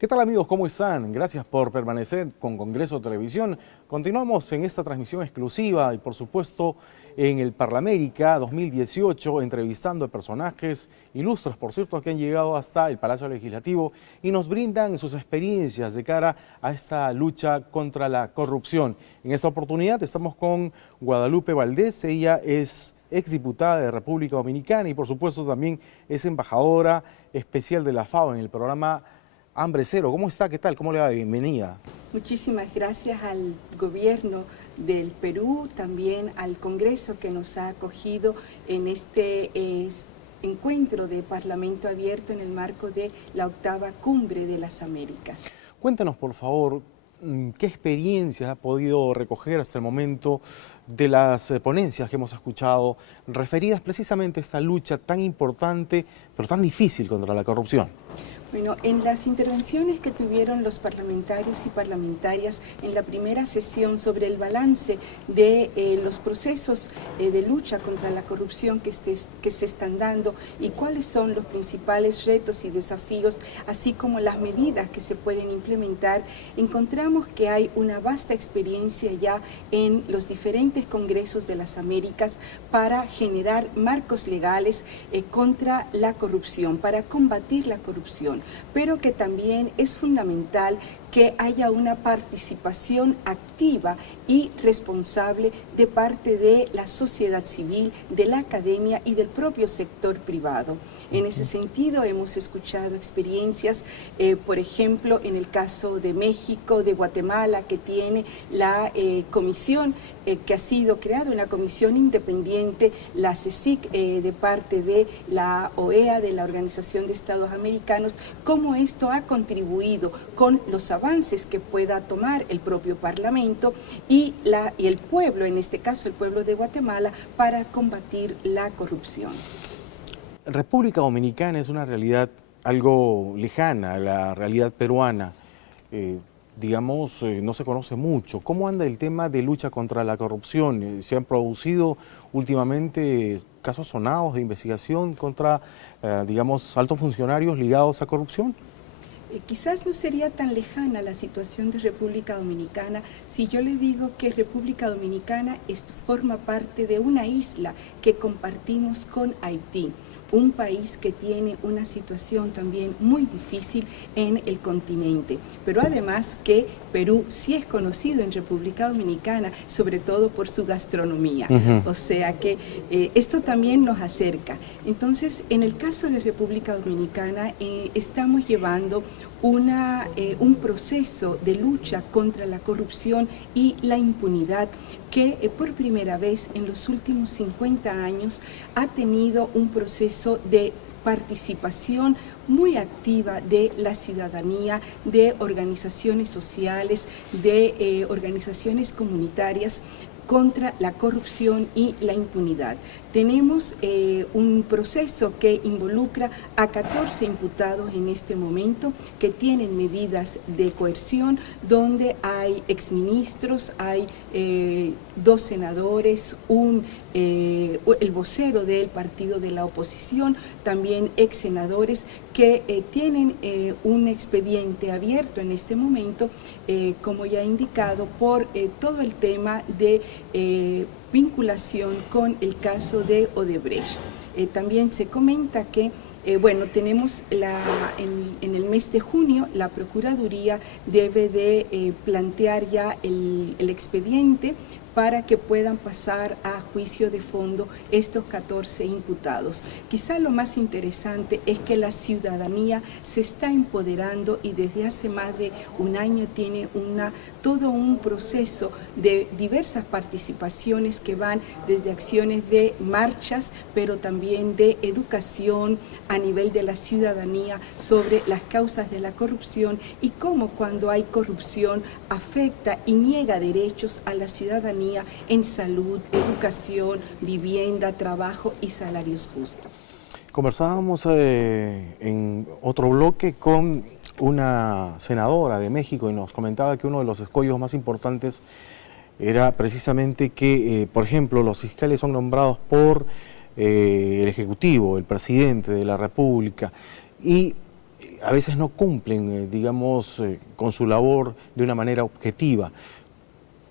¿Qué tal amigos? ¿Cómo están? Gracias por permanecer con Congreso Televisión. Continuamos en esta transmisión exclusiva y por supuesto en el Parlamérica 2018 entrevistando a personajes ilustres, por cierto, que han llegado hasta el Palacio Legislativo y nos brindan sus experiencias de cara a esta lucha contra la corrupción. En esta oportunidad estamos con Guadalupe Valdés, ella es exdiputada de República Dominicana y por supuesto también es embajadora especial de la FAO en el programa Hambre Cero. ¿Cómo está? ¿Qué tal? ¿Cómo le va? Bienvenida. Muchísimas gracias al gobierno del Perú, también al Congreso que nos ha acogido en este encuentro de Parlamento Abierto en el marco de la 8ª Cumbre de las Américas. Cuéntanos, por favor, ¿qué experiencias ha podido recoger hasta el momento de las ponencias que hemos escuchado referidas precisamente a esta lucha tan importante, pero tan difícil contra la corrupción? Bueno, en las intervenciones que tuvieron los parlamentarios y parlamentarias en la primera sesión sobre el balance de los procesos de lucha contra la corrupción que se están dando y cuáles son los principales retos y desafíos, así como las medidas que se pueden implementar, encontramos que hay una vasta experiencia ya en los diferentes congresos de las Américas para generar marcos legales contra la corrupción, para combatir la corrupción, pero que también es fundamental que haya una participación activa y responsable de parte de la sociedad civil, de la academia y del propio sector privado. En ese sentido hemos escuchado experiencias, por ejemplo, en el caso de México, de Guatemala, que tiene la comisión que ha sido creada, una comisión independiente, la CSIC, de parte de la OEA, de la Organización de Estados Americanos, cómo esto ha contribuido con los avances que pueda tomar el propio Parlamento y el pueblo, en este caso el pueblo de Guatemala, para combatir la corrupción. República Dominicana es una realidad algo lejana a la realidad peruana. Digamos, no se conoce mucho. ¿Cómo anda el tema de lucha contra la corrupción? ¿Se han producido últimamente casos sonados de investigación contra, digamos, altos funcionarios ligados a corrupción? Quizás no sería tan lejana la situación de República Dominicana si yo le digo que República Dominicana forma parte de una isla que compartimos con Haití, un país que tiene una situación también muy difícil en el continente, pero además que Perú sí es conocido en República Dominicana, sobre todo por su gastronomía, o sea que esto también nos acerca. Entonces, en el caso de República Dominicana, estamos llevando un proceso de lucha contra la corrupción y la impunidad que por primera vez en los últimos 50 años ha tenido un proceso de participación muy activa de la ciudadanía, de organizaciones sociales, de organizaciones comunitarias contra la corrupción y la impunidad. Tenemos un proceso que involucra a 14 imputados en este momento que tienen medidas de coerción, donde hay exministros, hay 2 senadores, el vocero del partido de la oposición, también ex senadores que tienen un expediente abierto en este momento, como ya he indicado, por todo el tema de vinculación con el caso de Odebrecht. También se comenta que bueno, tenemos en el mes de junio la Procuraduría debe de plantear ya el expediente para que puedan pasar a juicio de fondo estos 14 imputados. Quizá lo más interesante es que la ciudadanía se está empoderando y desde hace más de un año tiene todo un proceso de diversas participaciones que van desde acciones de marchas, pero también de educación a nivel de la ciudadanía sobre las causas de la corrupción y cómo cuando hay corrupción afecta y niega derechos a la ciudadanía en salud, educación, vivienda, trabajo y salarios justos. Conversábamos en otro bloque con una senadora de México y nos comentaba que uno de los escollos más importantes era precisamente que, por ejemplo, los fiscales son nombrados por el Ejecutivo, el presidente de la República, y a veces no cumplen, digamos, con su labor de una manera objetiva.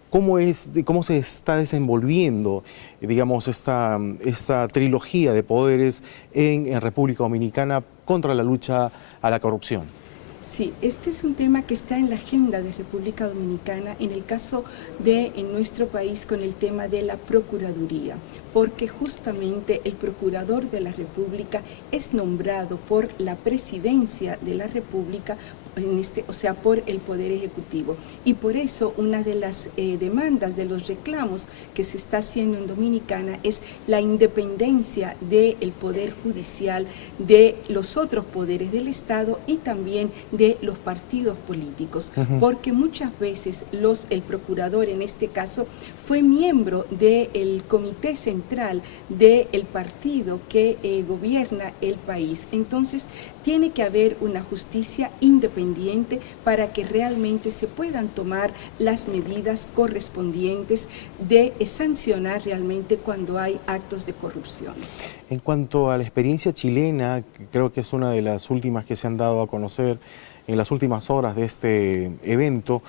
¿Cómo se está desenvolviendo, digamos, esta trilogía de poderes en República Dominicana contra la lucha a la corrupción? Sí, este es un tema que está en la agenda de República Dominicana, en el caso de en nuestro país con el tema de la Procuraduría, porque justamente el Procurador de la República es nombrado por la Presidencia de la República, o sea, por el Poder Ejecutivo. Y por eso una de las demandas, de los reclamos que se está haciendo en Dominicana es la independencia del Poder Judicial, de los otros poderes del Estado y también de los partidos políticos, porque muchas veces el procurador en este caso fue miembro del comité central del partido que gobierna el país. Entonces tiene que haber una justicia independiente para que realmente se puedan tomar las medidas correspondientes de sancionar realmente cuando hay actos de corrupción. En cuanto a la experiencia chilena, que creo que es una de las últimas que se han dado a conocer en las últimas horas de este evento,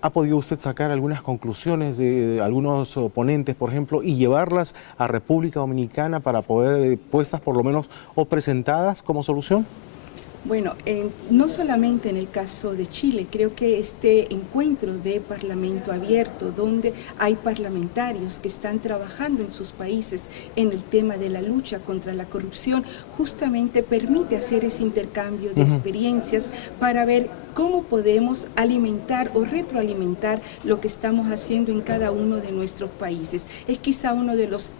¿ha podido usted sacar algunas conclusiones de algunos ponentes, por ejemplo, y llevarlas a República Dominicana para poder puestas por lo menos o presentadas como solución? Bueno, no solamente en el caso de Chile, creo que este encuentro de Parlamento abierto, donde hay parlamentarios que están trabajando en sus países en el tema de la lucha contra la corrupción, justamente permite hacer ese intercambio de experiencias para ver cómo podemos alimentar o retroalimentar lo que estamos haciendo en cada uno de nuestros países. Es quizá uno de los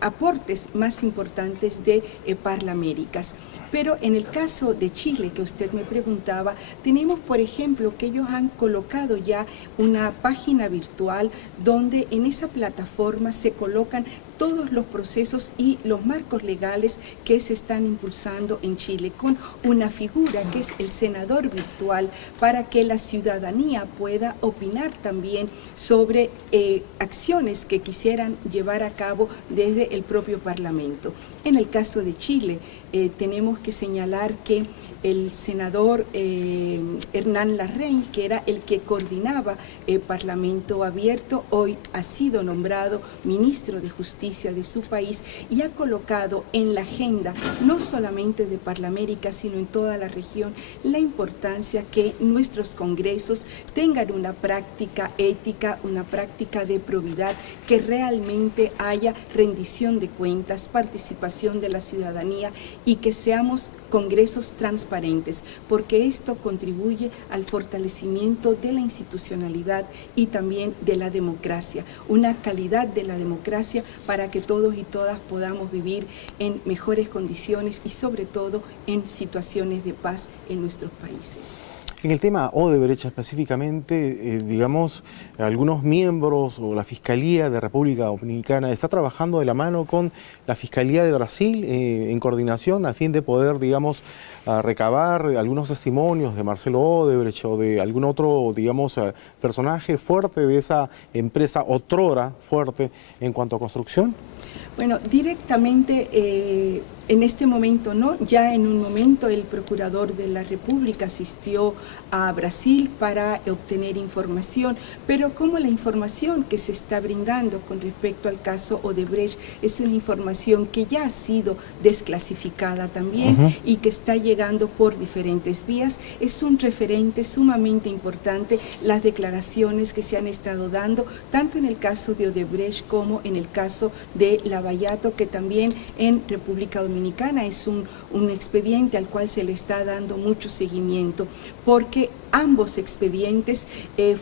aportes más importantes de Parlaméricas. Pero en el caso de Chile, que usted me preguntaba, tenemos, por ejemplo, que ellos han colocado ya una página virtual donde en esa plataforma se colocan todos los procesos y los marcos legales que se están impulsando en Chile, con una figura que es el senador virtual, para que la ciudadanía pueda opinar también sobre acciones que quisieran llevar a cabo desde el propio Parlamento. En el caso de Chile, tenemos que señalar que el senador Hernán Larraín, que era el que coordinaba el Parlamento Abierto, hoy ha sido nombrado ministro de Justicia de su país y ha colocado en la agenda, no solamente de Parlamérica, sino en toda la región, la importancia que nuestros congresos tengan una práctica ética, una práctica de probidad, que realmente haya rendición de cuentas, participación de la ciudadanía y que seamos congresos transparentes, porque esto contribuye al fortalecimiento de la institucionalidad y también de la democracia, una calidad de la democracia para que todos y todas podamos vivir en mejores condiciones y sobre todo en situaciones de paz en nuestros países. En el tema Odebrecht específicamente, digamos, algunos miembros o la Fiscalía de República Dominicana está trabajando de la mano con la Fiscalía de Brasil en coordinación a fin de poder, digamos, recabar algunos testimonios de Marcelo Odebrecht o de algún otro, digamos, personaje fuerte de esa empresa otrora fuerte en cuanto a construcción. Bueno, directamente en este momento no, ya en un momento el Procurador de la República asistió a Brasil para obtener información, pero como la información que se está brindando con respecto al caso Odebrecht es una información que ya ha sido desclasificada también y que está llegando por diferentes vías, es un referente sumamente importante las declaraciones que se han estado dando, tanto en el caso de Odebrecht como en el caso de Lavallato, que también en República Dominicana es un expediente al cual se le está dando mucho seguimiento, porque ambos expedientes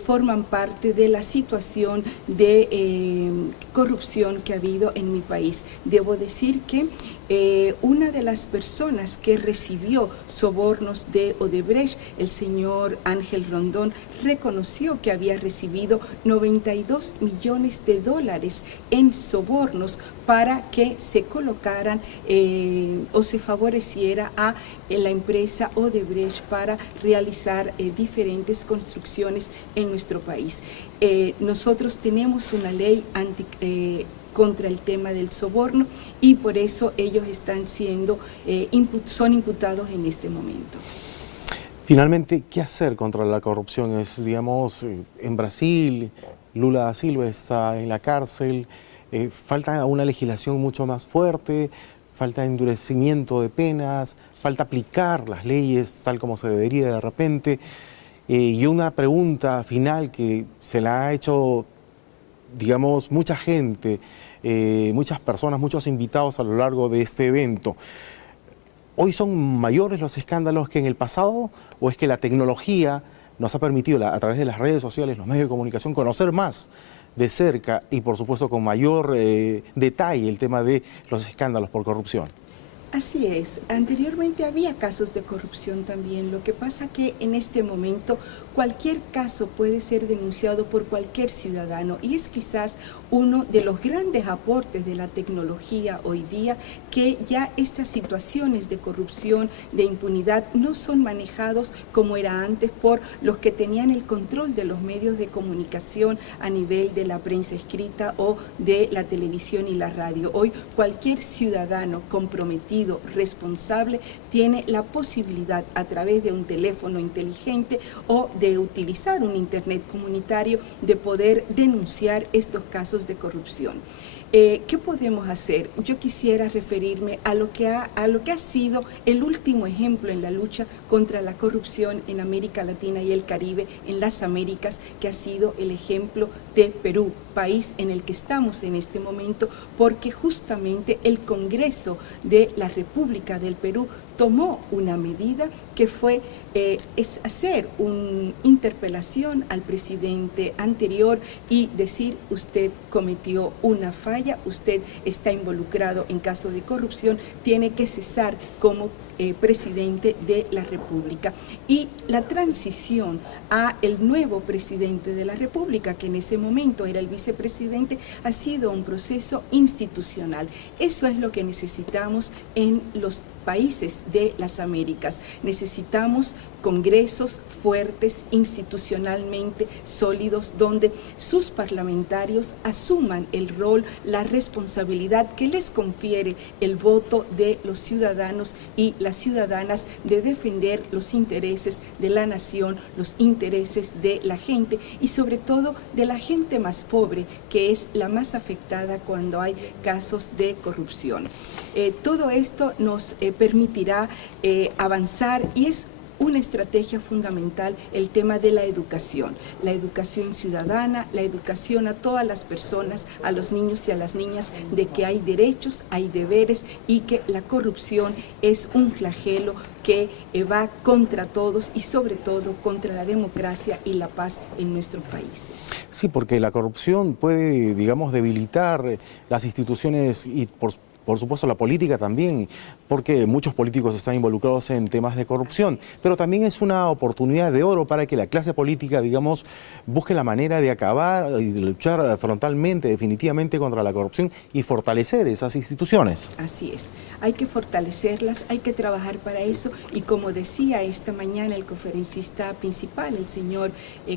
forman parte de la situación de corrupción que ha habido en mi país. Debo decir que una de las personas que recibió sobornos de Odebrecht, el señor Ángel Rondón, reconoció que había recibido 92 millones de dólares en sobornos para que se colocaran o se favoreciera a la empresa Odebrecht para realizar diferentes construcciones en nuestro país. Nosotros tenemos una ley contra el tema del soborno y por eso ellos están siendo, son imputados en este momento. Finalmente, ¿qué hacer contra la corrupción? Es, digamos, en Brasil, Lula da Silva está en la cárcel, falta una legislación mucho más fuerte, falta endurecimiento de penas, falta aplicar las leyes tal como se debería de repente. Y una pregunta final que se la ha hecho, digamos, mucha gente, muchas personas, muchos invitados a lo largo de este evento. ¿Hoy son mayores los escándalos que en el pasado o es que la tecnología nos ha permitido a través de las redes sociales, los medios de comunicación, conocer más de cerca y por supuesto con mayor detalle el tema de los escándalos por corrupción? Así es, anteriormente había casos de corrupción también, lo que pasa que en este momento cualquier caso puede ser denunciado por cualquier ciudadano y es quizás uno de los grandes aportes de la tecnología hoy día, que ya estas situaciones de corrupción, de impunidad, no son manejados como era antes por los que tenían el control de los medios de comunicación a nivel de la prensa escrita o de la televisión y la radio. Hoy cualquier ciudadano comprometido, responsable, tiene la posibilidad a través de un teléfono inteligente o de utilizar un internet comunitario de poder denunciar estos casos de corrupción. ¿Qué podemos hacer? Yo quisiera referirme a lo que ha sido el último ejemplo en la lucha contra la corrupción en América Latina y el Caribe, en las Américas, que ha sido el ejemplo de Perú, país en el que estamos en este momento, porque justamente el Congreso de la República del Perú tomó una medida que fue hacer una interpelación al presidente anterior y decir: usted cometió una falla, usted está involucrado en caso de corrupción, tiene que cesar como presidente de la República. Y la transición a el nuevo presidente de la República, que en ese momento era el vicepresidente, ha sido un proceso institucional. Eso es lo que necesitamos en los países de las Américas. Necesitamos congresos fuertes, institucionalmente sólidos, donde sus parlamentarios asuman el rol, la responsabilidad que les confiere el voto de los ciudadanos y las ciudadanas de defender los intereses de la nación, los intereses de la gente y sobre todo de la gente más pobre, que es la más afectada cuando hay casos de corrupción. Todo esto nos permitirá avanzar y es una estrategia fundamental el tema de la educación ciudadana, la educación a todas las personas, a los niños y a las niñas, de que hay derechos, hay deberes y que la corrupción es un flagelo que va contra todos y sobre todo contra la democracia y la paz en nuestros países. Sí, porque la corrupción puede, digamos, debilitar las instituciones y por supuesto la política también, porque muchos políticos están involucrados en temas de corrupción, pero también es una oportunidad de oro para que la clase política, digamos, busque la manera de acabar y de luchar frontalmente, definitivamente contra la corrupción y fortalecer esas instituciones. Así es, hay que fortalecerlas, hay que trabajar para eso y como decía esta mañana el conferencista principal, el señor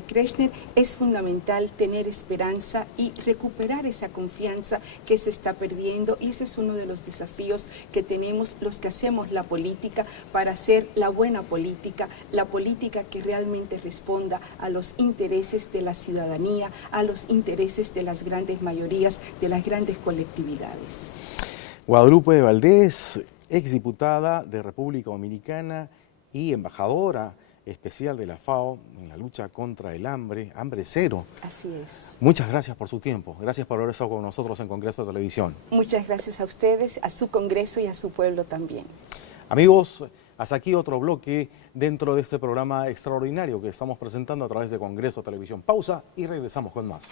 Kreshner, es fundamental tener esperanza y recuperar esa confianza que se está perdiendo y eso es uno de los desafíos que tenemos los que hacemos la política para hacer la buena política, la política que realmente responda a los intereses de la ciudadanía, a los intereses de las grandes mayorías, de las grandes colectividades. Guadalupe Valdés, exdiputada de República Dominicana y embajadora especial de la FAO en la lucha contra el hambre cero. Así es. Muchas gracias por su tiempo, gracias por haber estado con nosotros en Congreso de Televisión. Muchas gracias a ustedes, a su Congreso y a su pueblo también. Amigos, hasta aquí otro bloque dentro de este programa extraordinario que estamos presentando a través de Congreso de Televisión. Pausa y regresamos con más.